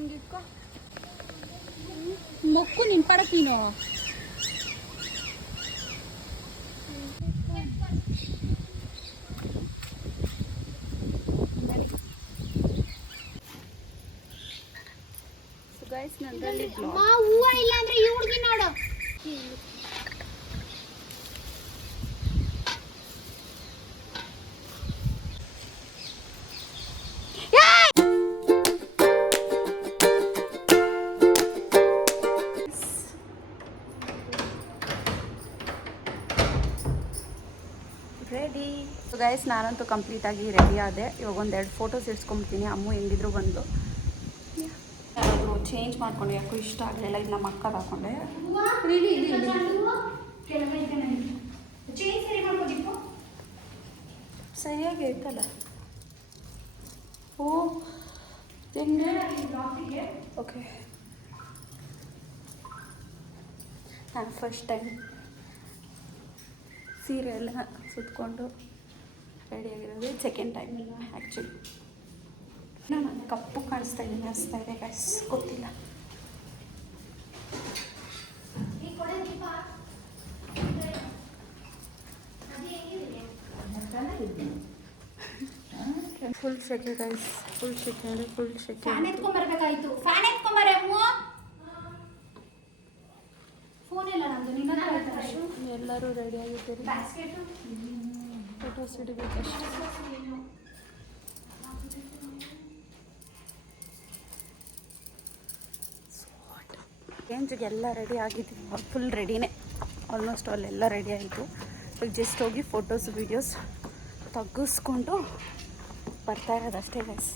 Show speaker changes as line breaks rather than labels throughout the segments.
ಹಿಂಗಿಟ್ಕೋ ಮೊಕ್ಕು ನಿನ್ ಪಡಕ್ ನೀನು ಗೈಸ್ ನಂದ್ರಲ್ಲಿ
ಅಮ್ಮ ಹೂವ ಇಲ್ಲ ಅಂದ್ರೆ ಈ ಹುಡುಗಿ ನೋಡು
ರೆಡಿ ಸೊ ಗೈಸ್ ನಾನಂತೂ ಕಂಪ್ಲೀಟಾಗಿ ರೆಡಿ ಆದೆ. ಇವಾಗ ಒಂದೆರಡು ಫೋಟೋಸ್ ಇಡ್ಸ್ಕೊಂಬಿಡ್ತೀನಿ ಅಮ್ಮು ಹೆಂಗಿದ್ರು ಬಂದು. ಯಾರಾದರೂ ಚೇಂಜ್ ಮಾಡ್ಕೊಂಡು ಯಾಕೋ ಇಷ್ಟ ಆಗಲಿಲ್ಲ. ಇದು ನಮ್ಮ ಅಕ್ಕ ಹಾಕೊಂಡೆ ಸರಿಯಾಗಿ ಐತಲ್ಲ ಓ ಓಕೆ ನಾನು ಫಸ್ಟ್ ಟೈಮ್ ಸೀರೆ ಎಲ್ಲ ಸುತ್ಕೊಂಡು ರೆಡಿಯಾಗಿರೋದು ಸೆಕೆಂಡ್ ಟೈಮ್ ಆ್ಯಕ್ಚುಲಿ ನಾನು ಕಪ್ಪು ಕಾಣಿಸ್ತಾ ಇದ್ದೀನಿ ಅನಿಸ್ತಾ ಇದೆ ಗೈಸ್ ಗೊತ್ತಿಲ್ಲ.
ಈ ಕೊಡೆ ದೀಪ ಅದು ಹೆಂಗಿದೆ
ಫುಲ್ ಸೆಕೆ ಗೈಸ್ ಫುಲ್ ಶೆಕೆ ಅಂದರೆ ಫುಲ್ ಶೆಕೆ
ಫ್ಯಾನ್ ಎತ್ಕೊಂಡ್ಬರ್ಬೇಕಾಯ್ತು ಫ್ಯಾನ್ ಎತ್ಕೊಂಬರೆ ಅಮ್ಮ ಫೋನ್ ಇಲ್ಲ ನಂದು ನಿನ್ನ ಹತ್ರ ಆಯ್ತಲ್ಲ ಶೂ?
ಎಲ್ಲರೂ ರೆಡಿಯಾಗಿದ್ದೀರಿ
ಬ್ಯಾಸ್ಕೆಟ್
ಫೋಟೋಸ್ ಹಿಡಿಬೇಕಷ್ಟೆ ರೇಂಜಿಗೆ ಎಲ್ಲ ರೆಡಿ ಆಗಿದ್ದೀವಿ. ಫುಲ್ ರೆಡಿನೇ ಆಲ್ಮೋಸ್ಟ್ ಅಲ್ಲೆಲ್ಲ ರೆಡಿ ಆಯಿತು. ಇವಾಗ ಜಸ್ಟ್ ಹೋಗಿ ಫೋಟೋಸ್ ವಿಡಿಯೋಸ್ ತಗ್ಗಿಸ್ಕೊಂಡು ಬರ್ತಾ ಇರೋದು ಅಷ್ಟೇ ಗೈಸ್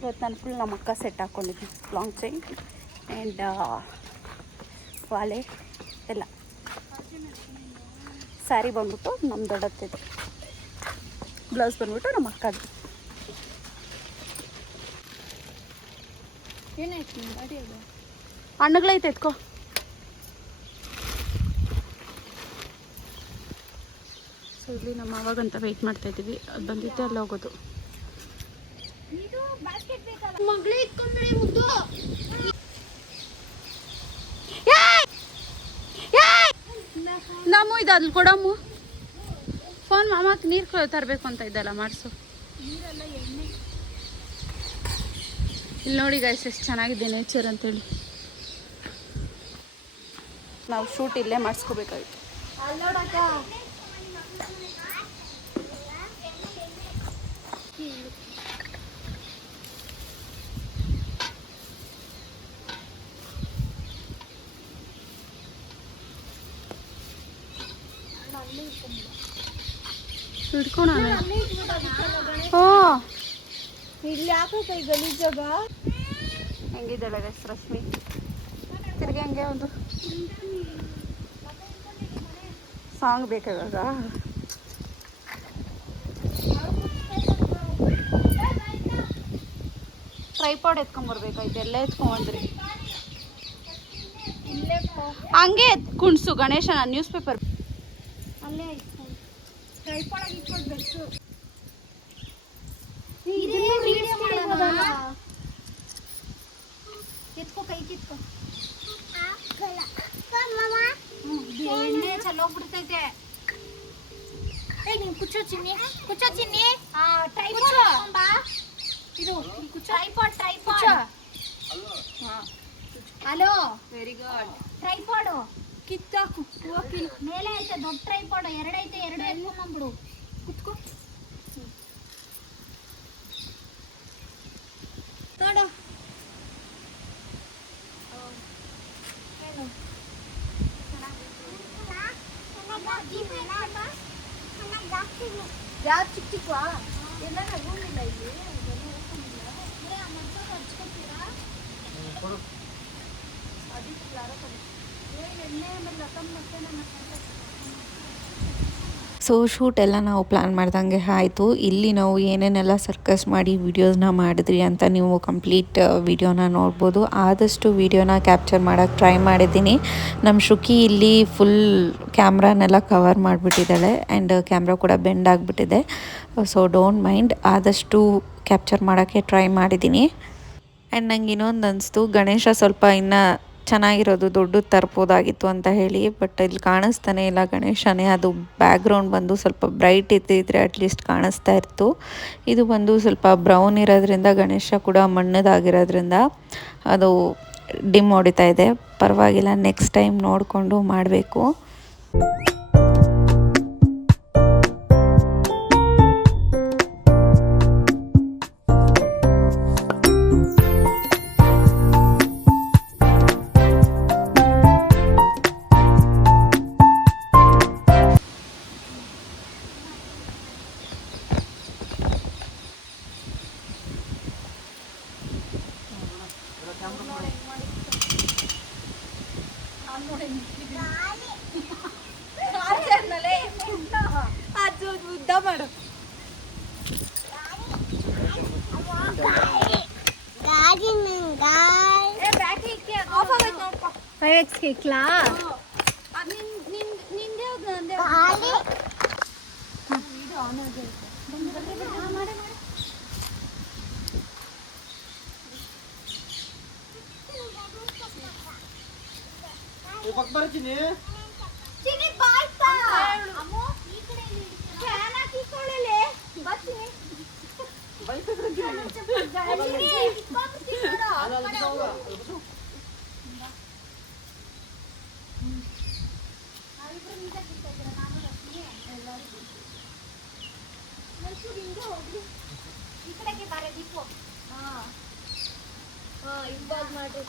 ಇವತ್ತು ನಾನು ಫುಲ್ ನಮ್ಮ ಅಕ್ಕ ಸೆಟ್ ಹಾಕ್ಕೊಂಡಿದ್ದೀನಿ ಲಾಂಗ್ ಚೈನ್ ಆ್ಯಂಡ್ ವಾಲೆ ಎಲ್ಲ. ಸ್ಯಾರಿ ಬಂದ್ಬಿಟ್ಟು ನಮ್ಮ ದೊಡ್ಡತ್ತಿದೆ. ಬ್ಲೌಸ್ ಬಂದ್ಬಿಟ್ಟು ನಮ್ಮ ಅಕ್ಕದು.
ಏನಾಯ್ತು
ಹಣ್ಣುಗಳೈತೆ ಎತ್ಕೋ. ಸೊ ಇಲ್ಲಿ ನಮ್ಮ ಅವಾಗಂತ ವೆಯ್ಟ್ ಮಾಡ್ತಾ ಇದ್ದೀವಿ. ಅದು ಬಂದಿದ್ದೆ ಅಲ್ಲಿ ಹೋಗೋದು. ನಮ್ಮ ಇದು ಅಲ್ಲಿ ಕೊಡಮ್ಮು. ಫೋನ್ ಮಾಮಕ್ಕೆ ನೀರು ತರಬೇಕು ಅಂತ ಇದ್ದಲ್ಲ ಮಾಡಿಸು. ಇಲ್ಲಿ ನೋಡಿ ಗೈಸ್ ಎಷ್ಟು ಚೆನ್ನಾಗಿದೆ ನೇಚರ್ ಅಂತೇಳಿ. ನಾವು ಶೂಟ್ ಇಲ್ಲೇ ಮಾಡಿಸ್ಕೋಬೇಕಾಗಿತ್ತು.
ಯಾಕೋ ಕೈ ಗಲೀಜಾಗ
ಹೆಂಗಿದ್ದಾಳೆ ಗೈಸ್ ರಶ್ಮಿ? ತಿರ್ಗಿ ಹಂಗೆ ಒಂದು ಸಾಂಗ್ ಬೇಕಾಗ ಟ್ರೈಪಾಡ್ ಎತ್ಕೊಂಬರ್ಬೇಕಾಯ್ತು ಎಲ್ಲ ಎತ್ಕೊಂಬಂದ್ರಿ.
ಇಲ್ಲೇ
ಹಂಗೆ ಕುಣ್ಸು ಗಣೇಶನ ನ್ಯೂಸ್ ಪೇಪರ್
ಅಲ್ಲೇ ಐತೆ ಟ್ರೈಪಾಡಾಗಿ ಇಟ್ಕೊಳ್ಬೇಕು ಎತ್ಕೋ ಕೈ ಕಿತ್ಕೋ ಎಣ್ಣೆ ಚಲ್ಲೋಗ್ಬಿಡ್ತೈತೆ ಏ ನೀನ್ ಕುಚ್ಚೋ ಚಿನ್ನಿ ಕುಚ್ಚೋ ಚಿನ್ನಿ ಟ್ರೈಪಾಡ್ ಇದು tripod tripod hello
very good
tripod ಕಿತ್ತಾಕು. ಮೇಲೆ ಐತೆ ದೊಡ್ಡ ಟ್ರೈಪಾಡು ಎರಡೈತೆ ಎರಡು ಎತ್ಕೊಂಡ್ಬಿಡು ಕುತ್ಕೋ ನೋಡು ಯಾವ್ದು ಚಿಕ್ಕ ಚಿಕ್ಕವಾ ಎಲ್ಲ ಹೋಗಿಲ್ಲ ಇಲ್ಲಿ ಹಚ್ಕೋತೀರಾ ಅದಕ್ಕೆ ಯಾರೋ ಎಣ್ಣೆ ಆಮೇಲೆ ಲತಮ್ ಮತ್ತೆ ನನ್ನ
ಸೊ ಶೂಟ್ ಎಲ್ಲ ನಾವು ಪ್ಲ್ಯಾನ್ ಮಾಡ್ದಂಗೆ ಆಯಿತು. ಇಲ್ಲಿ ನಾವು ಏನೇನೆಲ್ಲ ಸರ್ಕಸ್ ಮಾಡಿ ವೀಡಿಯೋಸ್ನ ಮಾಡಿದ್ರಿ ಅಂತ ನೀವು ಕಂಪ್ಲೀಟ್ ವೀಡಿಯೋನ ನೋಡ್ಬೋದು. ಆದಷ್ಟು ವೀಡಿಯೋನ ಕ್ಯಾಪ್ಚರ್ ಮಾಡೋಕ್ಕೆ ಟ್ರೈ ಮಾಡಿದ್ದೀನಿ. ನಮ್ಮ ಶುಕಿ ಇಲ್ಲಿ ಫುಲ್ ಕ್ಯಾಮ್ರಾನೆಲ್ಲ ಕವರ್ ಮಾಡಿಬಿಟ್ಟಿದ್ದಾಳೆ ಆ್ಯಂಡ್ ಕ್ಯಾಮ್ರಾ ಕೂಡ ಬೆಂಡ್ ಆಗಿಬಿಟ್ಟಿದೆ. ಸೊ ಡೋಂಟ್ ಮೈಂಡ್ ಆದಷ್ಟು ಕ್ಯಾಪ್ಚರ್ ಮಾಡೋಕ್ಕೆ ಟ್ರೈ ಮಾಡಿದ್ದೀನಿ. ಆ್ಯಂಡ್ ನಂಗೆ ಇನ್ನೊಂದು ಅನಿಸ್ತು. ಗಣೇಶ ಸ್ವಲ್ಪ ಇನ್ನು ಚೆನ್ನಾಗಿರೋದು, ದೊಡ್ಡದು ತರ್ಬೋದಾಗಿತ್ತು ಅಂತ ಹೇಳಿ, ಬಟ್ ಇಲ್ಲಿ ಕಾಣಿಸ್ತಾನೆ ಇಲ್ಲ ಗಣೇಶನೇ. ಅದು ಬ್ಯಾಕ್ಗ್ರೌಂಡ್ ಬಂದು ಸ್ವಲ್ಪ ಬ್ರೈಟ್ ಇದ್ದಿದ್ರೆ ಅಟ್ಲೀಸ್ಟ್ ಕಾಣಿಸ್ತಾ ಇತ್ತು ಇದು ಬಂದು ಸ್ವಲ್ಪ ಬ್ರೌನ್ ಇರೋದ್ರಿಂದ, ಗಣೇಶ ಕೂಡ ಮಣ್ಣದಾಗಿರೋದ್ರಿಂದ ಅದು ಡಿಮ್ ಹೊಡಿತಾ ಇದೆ. ಪರವಾಗಿಲ್ಲ ನೆಕ್ಸ್ಟ್ ಟೈಮ್ ನೋಡಿಕೊಂಡು ಮಾಡಬೇಕು.
ನೋಡ್ರಿ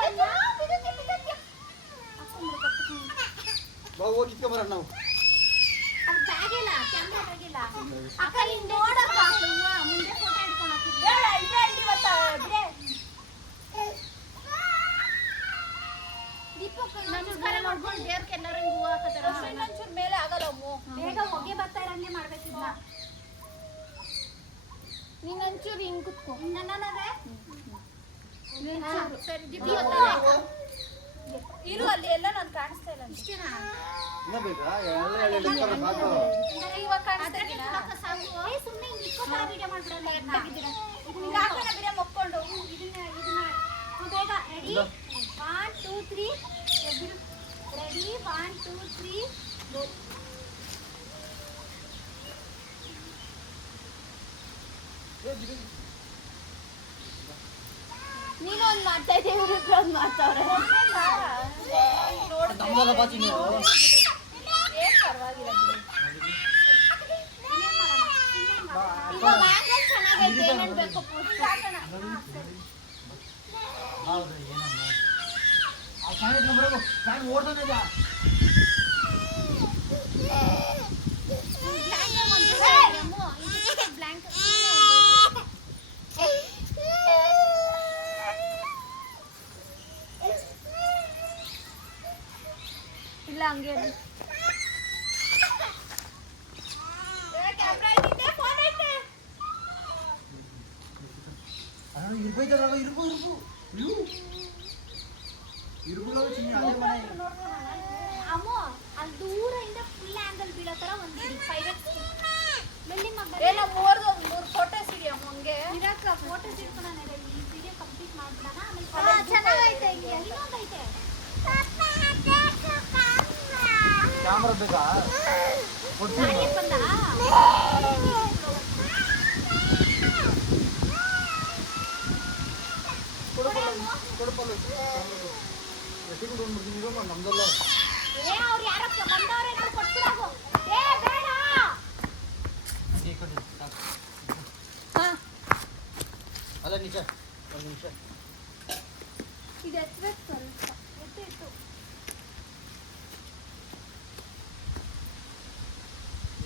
ಅಲ್ಲ.
ಹಾಕ್ಕೊಂಡ್ಬಿಡು ಕಟ್ಕೊಂಡು.
ಬಾ ಹೋಗಿ ಕಿತ್ಕೊಂಬರೋಣ ನಾವು
ಅದು ಬ್ಯಾಗ್ ಇಲ್ಲ ಕ್ಯಾಮ್ರಾ ಬ್ಯಾಗ್ ಇಲ್ಲ ಅಕ್ಕ ನೀನ್ ನೋಡಕ್ಕ ಹೂವ ಮುಂದೆ ಫೋಟೋ ಹಿಡ್ಕೊಂಡು ಹಾಕಿದ್ದೆ ನಮಸ್ಕಾರ ಮಾಡ್ಕೊಂಡು ದೇವ್ರಿಗೆ ಎಲ್ಲರೂ ಹೂವು ಹಾಕತ್ತಾರ.
ಮೇಲೆ ಆಗಲ್ಲ ಅಮ್ಮು.
ಬೇಗ ಹೊಗೆ ಬರ್ತಾ ಇರಂಗೆ ಮಾಡ್ಬೇಕಿದ್ನ
ನೀನ್ ಒಂಚೂರು ಹಿಂಗ್ ಕುತ್ಕೋ.
ನನ್ನದೇ
ಇರು ಅಲ್ಲಿ ಎಲ್ಲ ನಾನು ಕಾಣಿಸ್ತಾ ಇಲ್ಲ.
ಇಷ್ಟೇನಾ?
ಇವಾಗ ಕಾಣಿಸ್ತಾ
ಸುಮ್ಮನೆ ಹಿಂಗೆ ಇಕ್ಕೋತರ ವಿಡಿಯೋ ಮಾಡ್ಬಿಡಲ್ಲ ಎತ್ತಾಗಿದ್ದೀರಾ
ಹಿಂಗ್ ಹಾಕೋಣ ಬಿಡ ಮಕ್ಕೊಂಡು.
ಇದನ್ನ ಇದನ್ನ ಬೇಗ ready one two three ready one two three
ನೀನು ಒಂದ್ ಮಾಡ್ತಾ ಇದ್ದೀವಿ ಇವ್ರಿಬ್ರು ಒಂದ್ ಮಾಡ್ತಾವ್ರೆ
ನಮ್ದೆಲ್ಲ ಬಾಚಿ ನೀವು.
ಏನ್ ಪರವಾಗಿಲ್ಲ ಬಿಡು.
ಈಗ ಬ್ಯಾಂಗಲ್ ಚೆನ್ನಾಗೈತೆ ಏನೇನ್ ಬೇಕು ಪೂರ್ತಿ
सांगितलं बरोबर सांग ओढतो ಅಮ್ಮಂಗೆ
ಇರಕ್ಕ ಫೋಟೋಸ್ ಇಟ್ಕೊಳ್ಳೋಣ ಈ ವಿಡಿಯೋ ಕಂಪ್ಲೀಟ್ ಮಾಡ್ಬಿಡೋಣ. ಆಮೇಲೆ ಚೆನ್ನಾಗೈತೆ ಇನ್ನೊಂದೈತೆ
ಕ್ಯಾಮ್ರಾ ಬೇಕಾ? ಕೊಡ್ತೀನಿ.
ಮನೆಗೆ ಬಂದ?
ಕೊಡಪಲ್ಲ ಎಷ್ಟಿಗೆ ಬಂದ್ಬಿಡ್ತೀನಿ. ಈಗ ನಮ್ದಲ್ಲ.
ಏ ಅವ್ರು ಯಾರೋ ಬಂದವ್ರೆ ಕೊಟ್ಬಿಡೋದು ಏ ಬೇಡ
ಈ ಕಡೆ ಸಾಕು. ಅಲ್ಲ ನಿಜ ಒಂದು ನಿಮಿಷ.
ಇದು ಎತ್ತಬೇಕು ಸ್ವಲ್ಪ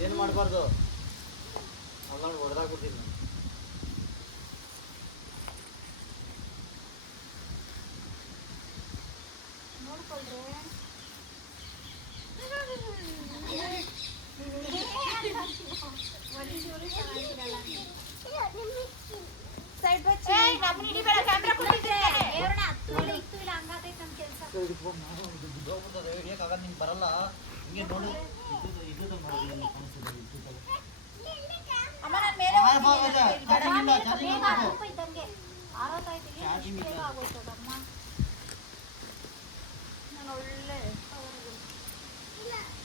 ಏನು ಮಾಡಬಾರ್ದು? ಅಲ್ಲ ಹೊಡೆದಾಗ್ಬಿಡ್ತೀನಿ ನಾನು
ನೋಡ್ಕೊಳ್ರಿ
ಸೈಡ್ ಬೈ
ಏಯ್ ನಮ್ಮನ್ನ ಹಿಡಿಬೇಡ ಕ್ಯಾಮ್ರಾ ಕೊಟ್ಟಿದ್ರೆ ದೇವ್ರನ್ನ ಹತ್ತು ಇಲ್ಲ ಇತ್ತು ಇಲ್ಲ ಹಂಗಾತೈತೆ ನಮ್ಮ ಕೆಲಸ
ಬಿದ್ದೋಗ್ಬಿಡ್ತದೆ ಹಿಡಿಯೋಕ್ಕಾಗಲ್ಲ ನಿಂಗೆ ಬರಲ್ಲ ಹಿಂಗೆ ನೋಡು ಇದ್ದು ಇದ್ದು ನೋಡಿ ಕಾಣಿಸ್ತದೆ ಇದ್ದು
ಅಮ್ಮ ನಾನು ಮೇಲೆ
ಚಾರ್ಜಿಂಗ್ ಇಲ್ಲ ಚಾರ್ಜಿಂಗ್
ಬೇಗ
ಇಲ್ಲ
ಅಪ್ಪ ಇದ್ದಂಗೆ ಆರೋತಾಯ್ತು
Charging
ಬೇಗ
ಇಲ್ಲ.
ಆಗೋಯ್ತದಮ್ಮ
ನಾನು ಒಳ್ಳೆ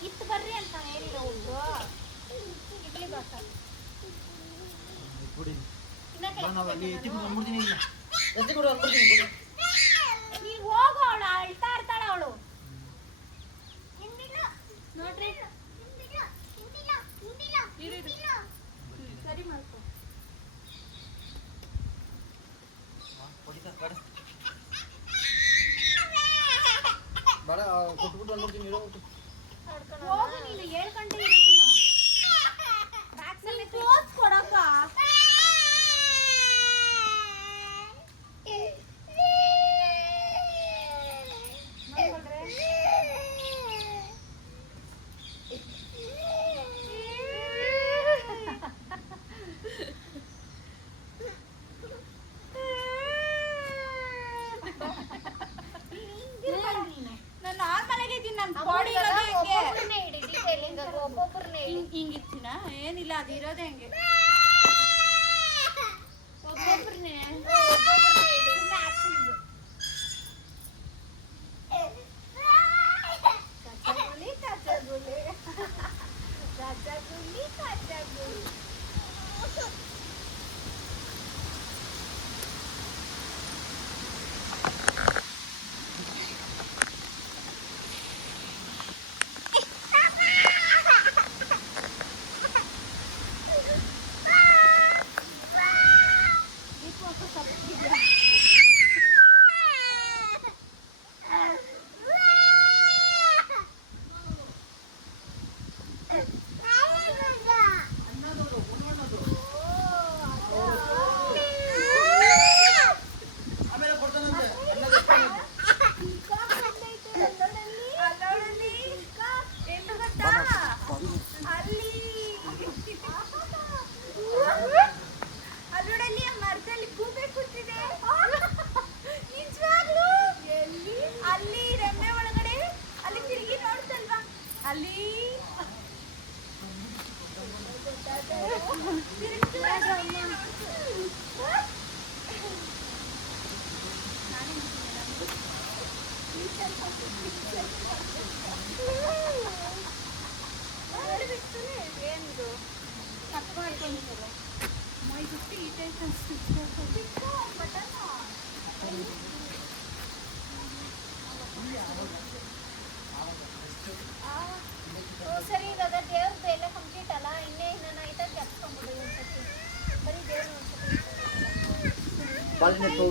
ಇತ್ತು ಬರ್ರಿ ಅಂತ ಹೇಳಿರೋ ಒಂದು ಇಡ್ಲಿ ಬರ್ತಾರೆ
ಇನ್ನ ಅಲ್ಲಿ ಎತ್ತಿಬಿಟ್ಟು ಬಂದ್ಬಿಡ್ತೀನಿ ಇಲ್ಲ. ಎತ್ತಿಬಿಡು ಅಂದ್ಬಿಡ್ತೀನಿ ಬಿಡು.
Kalmang kiniro.
ಸರಿ
ಇವಾಗ ದೇವ್ರದ್ದು ಎಲ್ಲ ಕಂಪ್ಲೀಟ್ ಅಲ್ಲ ಇನ್ನೇ ಇನ್ನೇನು ಆಯ್ತಾ ಕೆಪ್ಸ್ಕೊಂಡ್ಬಿಡು ಒಂದ್ಸತಿ ಬರೀ ದೇವ್ರ
ಬಾಳೆಹಣ್ಣು ಎತ್ತು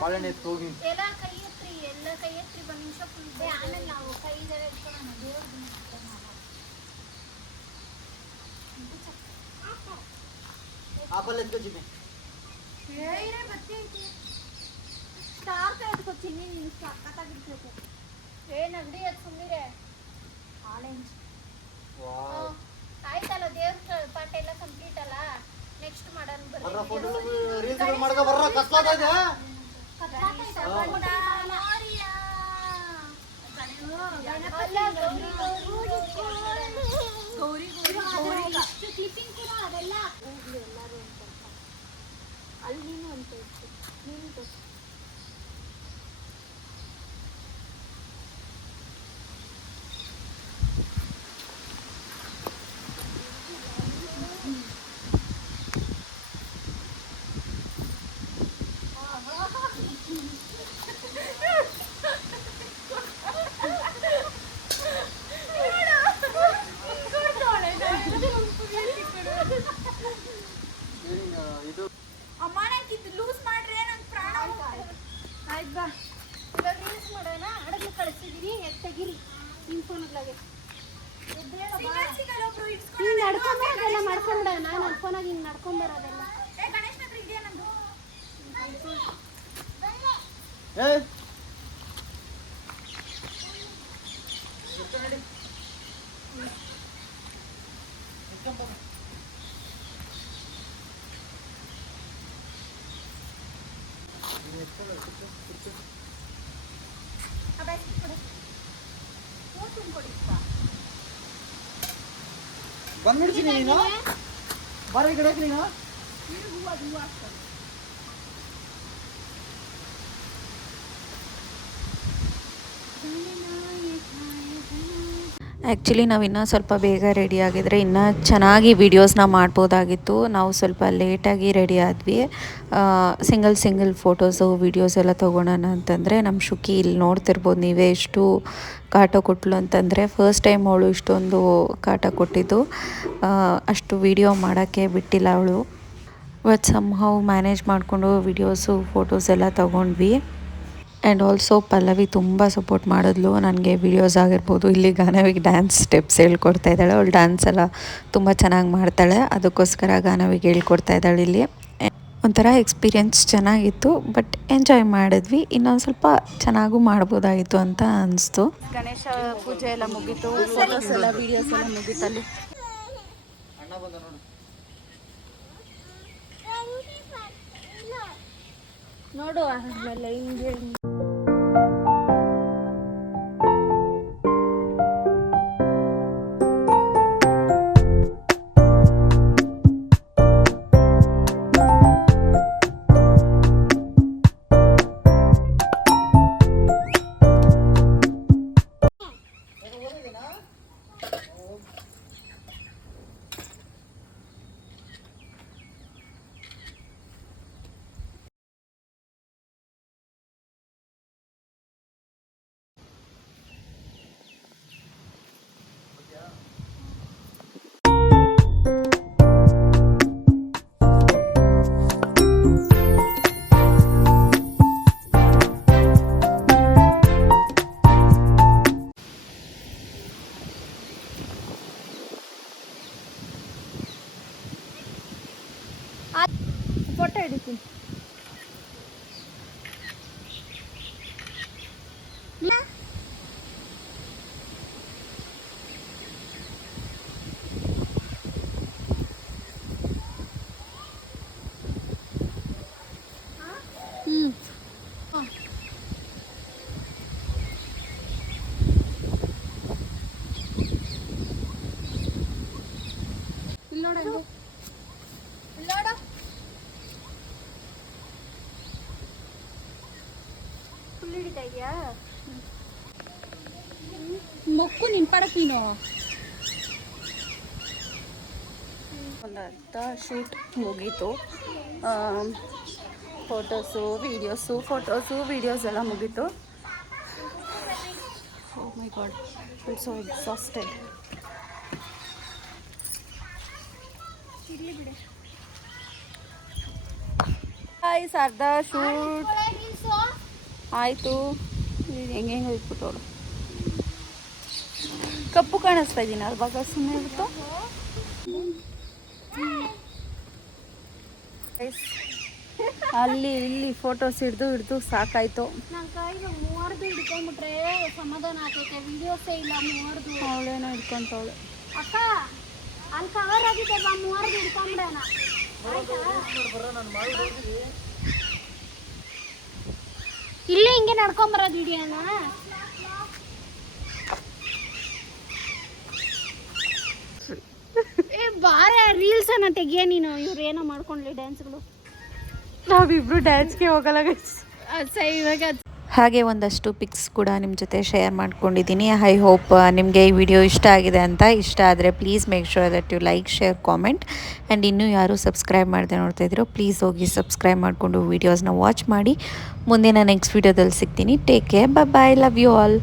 ಬಾಳೆಹಣ್ಣು ಎತ್ತು ಹೋಗಿ
ಎಲ್ಲ ಕೈ ಎತ್ರಿ ಎಲ್ಲ ಕೈ ಎತ್ರಿ ಒಂದು ನಿಮಿಷ ಫುಲ್ ಆಮೇಲೆ ನಾವು ಕೈ ಇಟ್ಕೊಳ್ಳೋಣ ದೇವ್ರದ್ದು
ಆಪಲ್ ಎತ್ಕೋ ಚಿನ್ನಿ
ಏನೇ ಬತ್ತೈತಿ ಸ್ಟಾರ್ ಎತ್ಕೊತೀನಿ ನೀನು ಸಕ್ಕತ್ತಾಗಿರ್ಬೇಕು
ಏನ್ ಅಂಗಡಿ ಅದು ಸುಮ್ಮನೆ ಆರೆಂಜ್
ವಾವ್
ಆಯ್ತಲ್ಲ ದೇವಸ್ಥಾನ ಪಾಠ ಎಲ್ಲ ಕಂಪ್ಲೀಟ್ ಅಲ್ಲ ನೆಕ್ಸ್ಟ್ ಮಾಡೋಣ
ಮಾಡ್ಕ
ಅಲ್ಲಿ ನೀನು ಅಂತ
ನೀನು ಬಂದ್ಬಿಡ್ತೀನಿ ನೀನು ಬರ ಈ ಕಡೆ ನೀನು
ಆ್ಯಕ್ಚುಲಿ ನಾವು ಇನ್ನೂ ಸ್ವಲ್ಪ ಬೇಗ ರೆಡಿ ಆಗಿದ್ರೆ ಇನ್ನೂ ಚೆನ್ನಾಗಿ ವೀಡಿಯೋಸ್ನ ಮಾಡ್ಬೋದಾಗಿತ್ತು. ನಾವು ಸ್ವಲ್ಪ ಲೇಟಾಗಿ ರೆಡಿ ಆದ್ವಿ. ಸಿಂಗಲ್ ಸಿಂಗಲ್ ಫೋಟೋಸು ವೀಡಿಯೋಸ್ ಎಲ್ಲ ತೊಗೊಳೋಣ ಅಂತಂದರೆ ನಮ್ಮ ಶುಕಿ ಇಲ್ಲಿ ನೋಡ್ತಿರ್ಬೋದು. ನೀವೇ ಎಷ್ಟು ಕಾಟ ಕೊಟ್ಲು ಅಂತಂದರೆ ಫಸ್ಟ್ ಟೈಮ್ ಅವಳು ಇಷ್ಟೊಂದು ಕಾಟ ಕೊಟ್ಟಿದ್ದು. ಅಷ್ಟು ವೀಡಿಯೋ ಮಾಡೋಕ್ಕೆ ಬಿಟ್ಟಿಲ್ಲ ಅವಳು. ಬಟ್ ಸಮ್ಹೌ ಮ್ಯಾನೇಜ್ ಮಾಡಿಕೊಂಡು ವೀಡಿಯೋಸು ಫೋಟೋಸ್ ಎಲ್ಲ ತೊಗೊಂಡ್ವಿ. ಆ್ಯಂಡ್ ಆಲ್ಸೋ ಪಲ್ಲವಿ ತುಂಬ ಸಪೋರ್ಟ್ ಮಾಡಿದ್ಲು. ನನಗೆ ವಿಡಿಯೋಸ್ ಆಗಿರ್ಬೋದು. ಇಲ್ಲಿ ಗಾನವಿಗೆ ಡ್ಯಾನ್ಸ್ ಸ್ಟೆಪ್ಸ್ ಹೇಳ್ಕೊಡ್ತಾ ಇದ್ದಾಳೆ. ಅವಳು ಡ್ಯಾನ್ಸ್ ಎಲ್ಲ ತುಂಬ ಚೆನ್ನಾಗಿ ಮಾಡ್ತಾಳೆ. ಅದಕ್ಕೋಸ್ಕರ ಗಾನವಿಗೆ ಹೇಳ್ಕೊಡ್ತಾ ಇದ್ದಾಳೆ ಇಲ್ಲಿ. ಒಂಥರ ಎಕ್ಸ್ಪೀರಿಯನ್ಸ್ ಚೆನ್ನಾಗಿತ್ತು. ಬಟ್ ಎಂಜಾಯ್ ಮಾಡಿದ್ವಿ. ಇನ್ನೊಂದು ಸ್ವಲ್ಪ ಚೆನ್ನಾಗೂ ಮಾಡ್ಬೋದಾಗಿತ್ತು ಅಂತ ಅನಿಸ್ತು.
ಗಣೇಶ ಪೂಜೆ ಎಲ್ಲ ಮುಗೀತು. ಫೋಟೋಸ್ ಎಲ್ಲ ವಿಡಿಯೋಸ್ ಎಲ್ಲ ಮುಗೀತಲ್ಲಿ
ಅಣ್ಣ ಬಂದ ನೋಡು
ನೋಡು ಆಮೇಲೆ ಹಿಂಗೆ. ಫೋಟೋ ಹಿಡಿತೀನಿ ಮೊಕ್ಕು ನೀನು
ಒಂದು ಅರ್ಧ ಶೂಟ್ ಮುಗೀತು ಫೋಟೋಸು ವೀಡಿಯೋಸು ಫೋಟೋಸು ವೀಡಿಯೋಸ್ ಎಲ್ಲ ಮುಗೀತು ಓ my god it's so exhausted ಆಯ್ಸ್ ಅರ್ಧ ಶೂಟ್ ಆಯಿತು ಹೆಂಗೆ ಹೆಂಗೆ ಇಟ್ಬಿಟ್ಟವಳು ಕಪ್ಪು ಕಾಣಿಸ್ತಾ ಇದ್ದೀನಿ ಅಲ್ವಾಗ ಸುಮ್ಮನೆ ಇರ್ತು Guys, ಅಲ್ಲಿ ಇಲ್ಲಿ ಫೋಟೋಸ್ ಹಿಡ್ದು ಹಿಡ್ದು ಸಾಕಾಯ್ತು.
ಮೂವರ್ದು ಹಿಡ್ಕೊಂಡ್ಬಿಟ್ರೆ ಸಮಾಧಾನ ಆಗ್ತೈತೆ ವಿಡಿಯೋಸೇ ಇಲ್ಲ ಮೂವರ್ದು
ಅವಳೇನೋ ಹಿಡ್ಕೊಂತವಳು.
ಅಕ್ಕ ಅಲ್ಲಿ ಕವರ್ ಆಗಿದೆ ಬಾ ಮೂವರ್ದು ಹಿಡ್ಕೊಂಬಿಡೋಣ ಇಲ್ಲೇ ಹಿಂಗೆ ನಡ್ಕೊಂಬರೋದು ವಿಡಿಯೋನ? ಬಾರ ರೀಲ್ಸ್ ಅನ್ನ ತೆಗಿಯ ನೀನು. ಇವ್ರು ಏನೋ ಮಾಡ್ಕೊಂಡ್ಲಿ ಡ್ಯಾನ್ಸ್ಗಳು
ನಾವಿಬ್ರು ಡ್ಯಾನ್ಸ್ಗೆ ಹೋಗಲ್ಲ
ಸರಿ ಇವಾಗ
ಹಾಗೆ ಒಂದಷ್ಟು ಪಿಕ್ಸ್ ಕೂಡ ನಿಮ್ಮ ಜೊತೆ ಶೇರ್ ಮಾಡ್ಕೊಂಡಿದ್ದೀನಿ. ಐ ಹೋಪ್ ನಿಮಗೆ ಈ ವಿಡಿಯೋ ಇಷ್ಟ ಆಗಿದೆ ಅಂತ. ಇಷ್ಟ ಆದರೆ please make sure that you like share comment and ಇನ್ನೂ ಯಾರು ಸಬ್ಸ್ಕ್ರೈಬ್ ಮಾಡದೆ ನೋಡ್ತಾ ಇದ್ದೀರೋ ಪ್ಲೀಸ್ ಹೋಗಿ ಸಬ್ಸ್ಕ್ರೈಬ್ ಮಾಡಿಕೊಂಡು ವೀಡಿಯೋಸ್ನ ವಾಚ್ ಮಾಡಿ. ಮುಂದೆ ನಾನು ನೆಕ್ಸ್ಟ್ ವೀಡಿಯೋದಲ್ಲಿ ಸಿಗ್ತೀನಿ. Take care bye bye love you all